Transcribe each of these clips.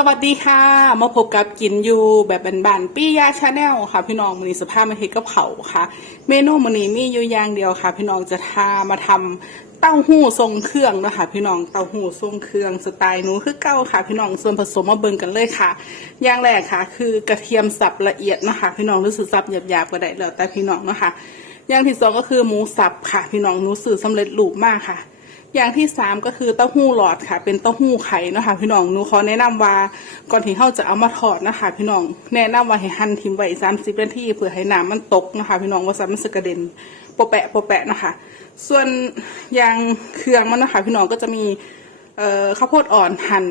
สวัสดีค่ะ มาพบกับกินอยู่แบบบานๆปี้ยาชาแนลค่ะ พี่น้องมันนี้สภาพมันเฮ็ดกับเผาค่ะ เมนูมันนี้มีอยู่อย่างเดียวค่ะ พี่น้องจะทามาทำเต้าหู้ทรงเครื่องนะคะพี่น้องเต้าหู้ทรงเครื่องสไตล์นูคือเก้าค่ะ พี่น้องส่วนผสมมาเบิ่งกันเลยค่ะ อย่างแรกค่ะ คือกระเทียมสับละเอียดนะคะ พี่น้องรู้สึกสับหยาบๆก็ได้แล้วแต่พี่น้องนะคะอย่างที่สองก็คือหมูสับค่ะ พี่น้องหนูสื่อสำเร็จรูปมากค่ะ อย่างที่สามก็คือเต้าหู้หลอดค่ะ เป็นเต้าหู้ไข่นะคะพี่น้องหนูขอแนะนำว่าก่อนที่เขาจะเอามาทอดนะคะพี่น้องแนะนำว่าให้หั่นทิ้งไว้สามสิบนาทีเพื่อให้น้ำมันตกนะคะ พี่น้องว่าสามมันสกระเด็นโปะแปะโปะแปะนะคะ ส่วนอย่างเครื่องมันนะคะ พี่น้องก็จะมีเอ่อข้าวโพดอ่อนหั่น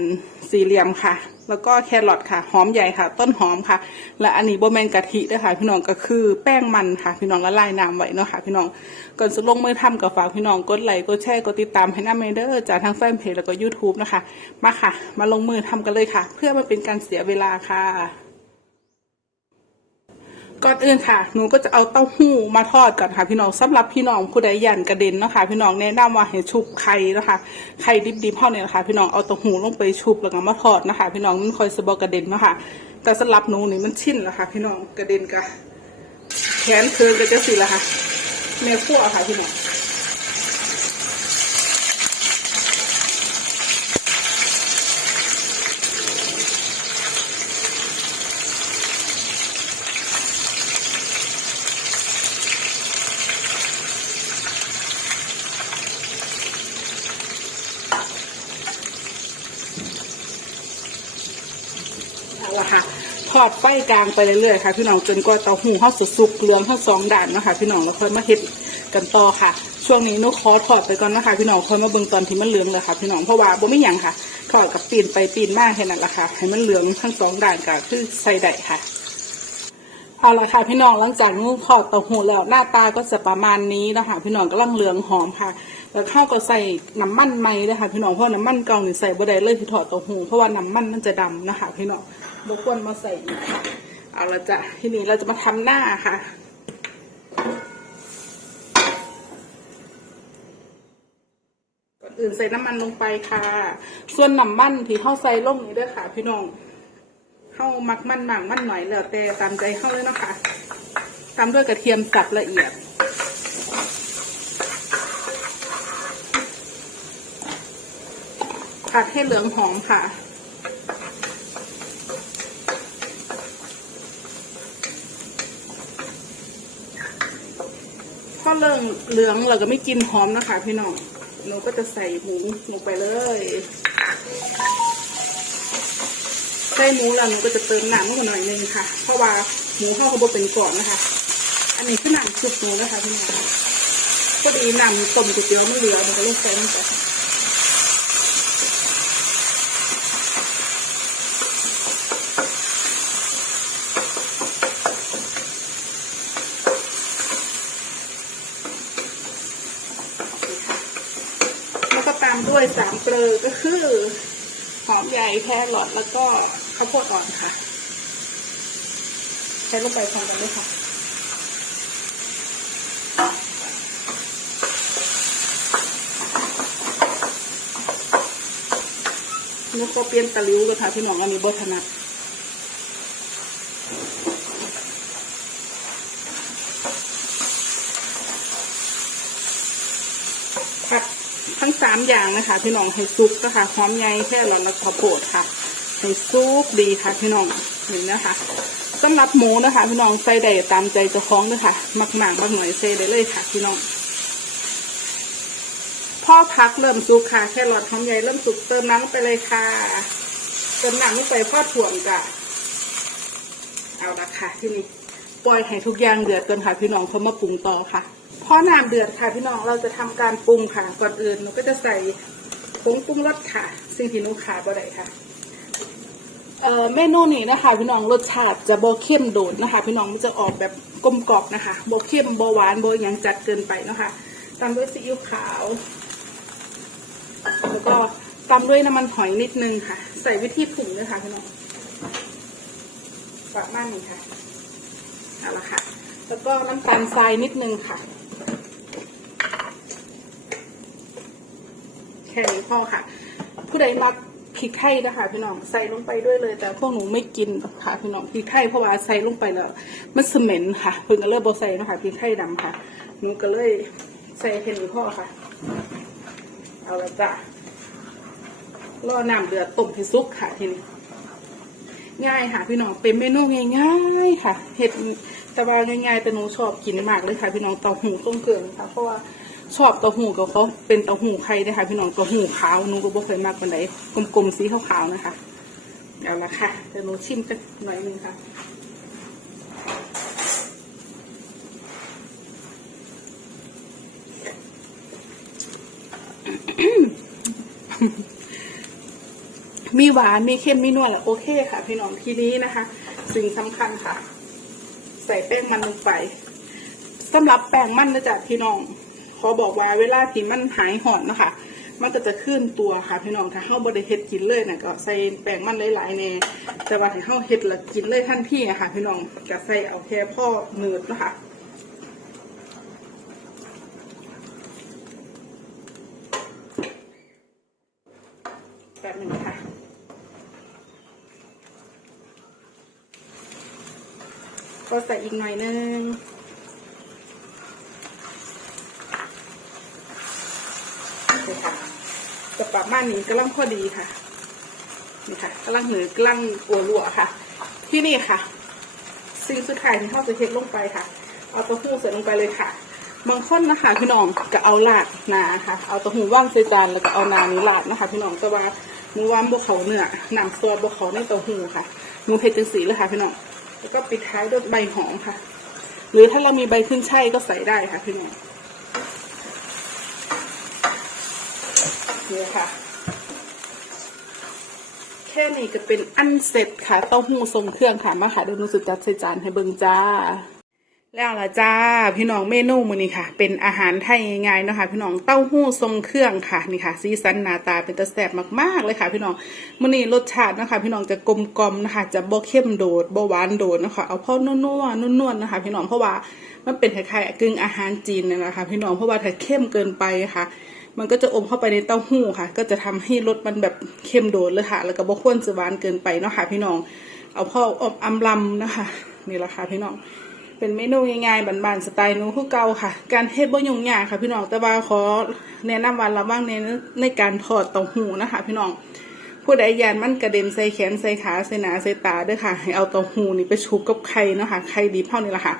สี่เหลี่ยมค่ะ แล้วก็แครอทค่ะ หอมใหญ่ค่ะ ต้นหอมค่ะ และอันนี้โบแมนกะทิด้วยค่ะ พี่น้องก็คือแป้งมันค่ะ พี่น้องละลายน้ำไว้เนาะค่ะ พี่น้องก่อนจะลงมือทำกับฝากพี่น้องกดไลค์กดแชร์กดติดตามให้น้าเมเดอร์จากทางแฟนเพจแล้วก็ยูทูบนะคะ มาค่ะ มาลงมือทำกันเลยค่ะ เพื่อไมาเป็นการเสียเวลาค่ะ ก่อนอื่นค่ะ หนูก็จะเอาเต้าหู้มาทอดก่อนค่ะ พี่น้องสำหรับพี่น้องผู้ใดยันกระเด็นเนาะค่ะ พี่น้องแนะนำว่าให้ชุบไข่นะคะไข่ดิบๆพ่อเนี่ยนะคะพี่น้องเอาเต้าหู้ลงไปชุบแล้วก็มาทอดนะคะ พี่น้องมันคอยสบกระเด็นเนาะค่ะ แต่สำหรับหนูนี่มันชินแล้วค่ะ พี่น้องกระเด็นกะแขนเคืองก็จะสิละค่ะแม่ขั้วค่ะพี่น้อง นะคะทอดไฟกลางไปเรื่อยๆค่ะ พี่น้องจนกว่าเต้าหู้เขาสุกเหลืองทั้งสองด่านนะคะพี่น้องแล้วค่อยมาเห็ดกันต่อค่ะ ช่วงนี้นุ๊คอทอดไปก่อนนะคะพี่น้องค่อยมาเบิ่งตอนที่มันเหลืองเลยค่ะ พี่น้องเพราะว่าบ่ไม่ยังค่ะทอดกับปีนไปปีนมาแค่นั้นแหละค่ะให้มันเหลืองทั้งสองด่านก็คือใส่ได้ค่ะ เอาละค่ะพี่น้องหลังจากนู้ทอดต้าหู้แล้วหน้าตาก็จะประมาณนี้นะคะพี่น้องกำลังเหลืองหอมค่ะ แล้วข้าก็ใส่น้ำมันไหมเลยค่ะพี่น้องเพราะน้ำมันเก่านี่ใส่บ่ได้เลยที่ทอดต้าหู้เพราะว่าน้ำมันมันจะดำนะคะพี่น้องบกวนมาใส่อีกค่ะเอาละจ้ะทีนี้เราจะมาทำหน้าค่ะก่อนอื่นใส่น้ำมันลงไปค่ะ ส่วนน้ำมันที่เข้าใส่ลงนี้ด้วยค่ะ พี่น้อง เข้ามักมันหมักมันหน่อยแล้วแต่ตามใจเข้าเลยนะคะตามด้วยกระเทียมสับละเอียด ผัดให้เหลืองหอมค่ะพอเริ่มเหลืองเราก็ไม่กินหอมนะคะพี่น้องหนูก็จะใส่หมูลงไปเลย ใส่หมูแล้วหนูก็จะเติมน้ำลงไหน่อยนึงค่ะ เพราะว่าหมูเข้าเขาบเป็นก่อนนะคะ อันนี้คือน้ำซุปหนูนะคะพี่น้องพอดีน้ำต้มก๋วยเตี๋ยวไม่เหลือหนูก็ลงใส่ลงไปแล้วก็ตามด้วยสามเกลือก็คือ หอมใหญ่แครอทแล้วก็ ข้าวโพดอ่อนค่ะ ใช้ลงไปพร้อมกันเลยค่ะแล้วก็เปลี่ยนตะลิ้วกันค่ะพี่น้องอันนี้บถนัดผัดทั้งสามอย่างนะคะ พี่น้องให้ซุปนะคะหอมใหญ่แค่หลังแล้วข้าวโพดค่ะ ให้ซุปดีค่ะพี่น้องเห็นนะคะสำหรับหมูนะคะ พี่น้องใส่ได้ตามใจเจะคล้าของเลยค่ะมักหนังมักหน่อยใส่ได้เลยค่ะพี่น้องพ่อพักเริ่มสุกค่ะแค่หลอดหอมใหญ่เริ่มสุกเติมน้ำไปเลยค่ะเติมน้ำลงไปพ่อถ่วงจ้ะเอาละค่ะที่นี่ปล่อยให้ทุกอย่างเดือดจนค่ะ พี่น้องเขามาปรุงต่อค่ะพอน้ำเดือดค่ะพี่น้องเราจะทำการปรุงค่ะก่อนอื่นหนูก็จะใส่ผงปรุงรสค่ะสิ่งที่หนูขาดบ่ได้ค่ะ เอ่อเมนูนี้นะคะ พี่น้องรสชาติจะโบเข้มโดดนะคะ พี่น้องมันจะออกแบบกลมกล่อมนะคะโบเข้มโบหวานโบหยังจัดเกินไปนะคะตามด้วยซีอิ๊วขาว แล้วก็ตามด้วยน้ำมันหอยนิดนึงค่ะ ใส่วิธีผุ่งด้วยค่ะพี่น้องประมาณนี้ค่ะเอาละค่ะ แล้วก็น้ำตาลทรายนิดนึงค่ะแค่นี้พอค่ะ ผู้ใดมัก พริกไทยนะคะพี่น้องใส่ลงไปด้วยเลย แต่พวกหนูไม่กินค่ะพี่น้องพริกไทยเพราะว่าใส่ลงไปแล้วมันสเหม็นค่ะเพิ่งก็เลยบอใส่นะคะพริกไทยดำค่ะหนูก็เลยใส่เห็นพ่อค่ะ เอาละจ้ะรอน้ำเดือดต้มให้สุกค่ะทีนี้ง่ายค่ะพี่น้องเป็นเมนูง่ายๆค่ะเห็ดแต่ว่าง่ายๆแต่หนูชอบกินมากเลยค่ะ พี่น้องเต้าหู้ต้มเกลือค่ะเพราะว่า ชอบเต้าหู้กับเขาเป็นเต้าหู้ไข่นะคะพี่น้องเต้าหู้ขาวหนูก็บ่เคยมากปานใดกลมๆสีขาวๆนะคะเอาละค่ะเดี๋ยวหนูชิมจักหน่อยหนึงค่ะมีหวานมีเค็มมีนวลแหละโอเคค่ะ พี่น้องทีนี้นะคะ สิ่งสำคัญค่ะ ใส่แป้งมันลงไปสำหรับแป้งมันนะจ๊ะพี่น้อง ขอบอกว่าเวลาที่มันหายหอนนะคะมันก็จะขึ้นตัวค่ะพี่น้องถ้าเฮาบ่ได้เฮ็ดกินเลยนะก็ใส่แป้งมันหลายๆแน่แต่ว่าถ้าเฮาเฮ็ดแล้วกินเลยทันทีอะคะพี่น้องก็ใส่เอาแค่พ่อเนืดนะคะแป๊บหนึ่งค่ะก็ใส่อีกหน่อยนึง โอเคค่ะกระปับบ้านนี้กำลังพอดีค่ะ นี่ค่ะกำลังเหนือกำลังกัวรัวค่ะ ที่นี่ค่ะสิ่งสุดท้ายที่เขาจะเทลงไปค่ะ เอาเต้าหู้ใส่ลงไปเลยค่ะบางคนนะคะพี่น้องก็เอาลาดนาค่ะ เอาต้าหู้ว่างใส่จานแล้วก็เอานานี้ลาดนะคะ พี่น้องแต่ว่าหมูว่านบวเขาเนื้อน้ำซอบวเขาในต้าหู้ค่ะหมูเผ็ดจังสีเลยค่ะ พี่น้องแล้วก็ปิดท้ายด้วยใบหอมค่ะ หรือถ้าเรามีใบขึ้นช่ายก็ใส่ได้ค่ะ พี่น้อง นี่ค่ะ แค่นี้ก็เป็นอันเสร็จค่ะเต้าหู้ทรงเครื่องค่ะมาค่ะเดี๋ยวหนูสุดจัดใส่จานให้เบิ่งจ้า แล้วล่ะจ้าพี่น้องเมนูมื้อนี้ค่ะ เป็นอาหารไทยง่ายๆเนาะค่ะพี่น้องเต้าหู้ทรงเครื่องค่ะนี่ค่ะสีสันหน้าตาเป็นตะแซ่บมากๆเลยค่ะพี่น้องมื้อนี้รสชาตินะคะ พี่น้องจะกลมกลมนะคะจะบ่เข้มโดดบ่หวานโดดนะคะเอาพอนัวๆนุ่นๆนะคะ พี่น้องเพราะว่ามันเป็นคล้ายๆกึ่งอาหารจีนนะคะพี่น้องเพราะว่าถ้าเข้มเกินไปค่ะ มันก็จะอมเข้าไปในเต้าหู้ค่ะ ก็จะทำให้รสมันแบบเข้มโดดเลยค่ะ แล้วก็บ่ควรจะหวานเกินไปเนาะค่ะพี่น้อง เอาพ่ออบอำลำนะคะนี่แหละค่ะพี่น้อง เป็นเมนูง่ายๆบานๆสไตล์นู้คือเก่าค่ะ การเฮ็ดบ่ยุ่งยากค่ะ พี่น้องแต่ว่าขอแนะนำวันระว่างในในการทอดเต้าหู้นะคะ พี่น้องผู้ใดยานมันกระเด็นใส่แขนใส่ขาใส่หนาใส่ตาด้วยค่ะ ให้เอาเต้าหู้นี่ไปชุบกับไข่เนาะค่ะไข่ดิบเท่านี้ละค่ะ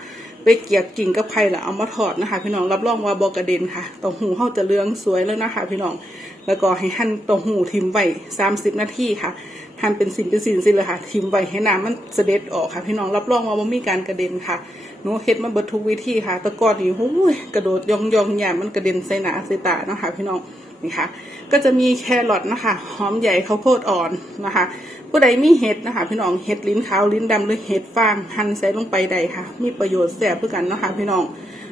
ไปเกียกกิ่งกับไข่แล้วเอามาทอดนะคะ พี่น้องรับรองว่าบ่กระเด็นค่ะต้าหู้เฮาจะเลืองสวยแล้วนะคะ พี่น้องแล้วก็ให้หั่นต้าหู้ทิมไว้30นาทีค่ะหั่นเป็นสินเป็นสินสิเลยค่ะทิมไว้ให้น้ำมันเสด็จออกค่ะ พี่น้องรับรองว่าบ่มีการกระเด็นค่ะหนูเฮ็ดมาเบิดทุกวิธีค่ะต่ก่อนนี่โอ้ยกระโดดยองยองๆอย่ามันกระเด็นใส่หนาใส่ตานะค่ะพี่น้อง นี่ค่ะก็จะมีแครอทนะคะหอมใหญ่ข้าวโพดอ่อนนะคะ ผู้ใดมีเห็ดนะคะ พี่น้องเห็ดลิ้นขาวลิ้นดำหรือเห็ดฟางหั่นใส่ลงไปใดค่ะ มีประโยชน์แสบเพื่อกันนะคะพี่น้อง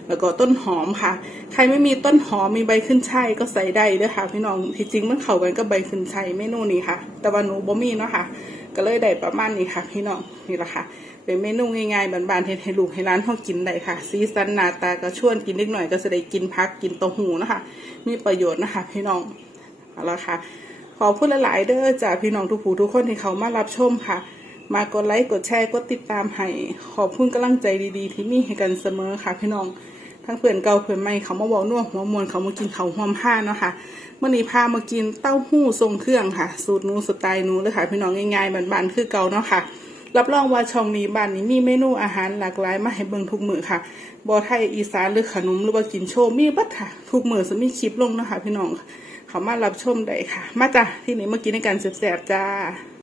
แล้วก็ต้นหอมค่ะ ใครไม่มีต้นหอมมีใบขึ้นช่ายก็ใส่ได้เด้วยค่ะ พี่น้องที่จริงมันเข้ากันก็ใบขึ้นช่ายเมนูนี้ค่ะ แต่ว่าหนูบ่มีเนาะค่ะ ก็เลยได้ประมาณนี้ค่ะ พี่น้องนี่แหละค่ะ เป็นเมนูง่ายๆบานๆเฮ็ดให้ลูกให้ร้านเขากินได้ค่ะสีสันนาตาก็ชวนกินนิดหน่อยก็จะได้กินพักกินเต้าหู้นะคะ มีประโยชน์นะคะ พี่น้องเอาละค่ะ ขอพูดหลายๆเด้อจากพี่น้องทุกผู้ทุกคนที่เขามารับชมค่ะ มากดไลค์กดแชร์กดติดตามให้ขอบคุณกำลังใจดีๆ ที่มีให้กันเสมอค่ะ พี่น้องทั้งเพื่อนเก่าเพื่อนใหม่เขามาบอกน่วหัวมวลเขามากินเขาหอมผ้าเนาะค่ะเมื่อนี้พามากินเต้าหู้ทรงเครื่องค่ะ สูตรนูสไตล์นูเลยค่ะ พี่น้องง่ายๆบานๆคือเก่าเนาะค่ะ รับรองว่าช่องนี้บ้านนี้มีเมนูอาหารหลากหลายมาให้เบิ่งทุกมื้อค่ะบอไทยอีสานหรือขนมหรือว่ากินโชว์มีบัดค่ะ ทุกมื้อจะมีคลิปลงนะคะพี่น้องเขามารับชมได้ค่ะ มาจ้ะที่นี่มากินในการแสบๆจ้า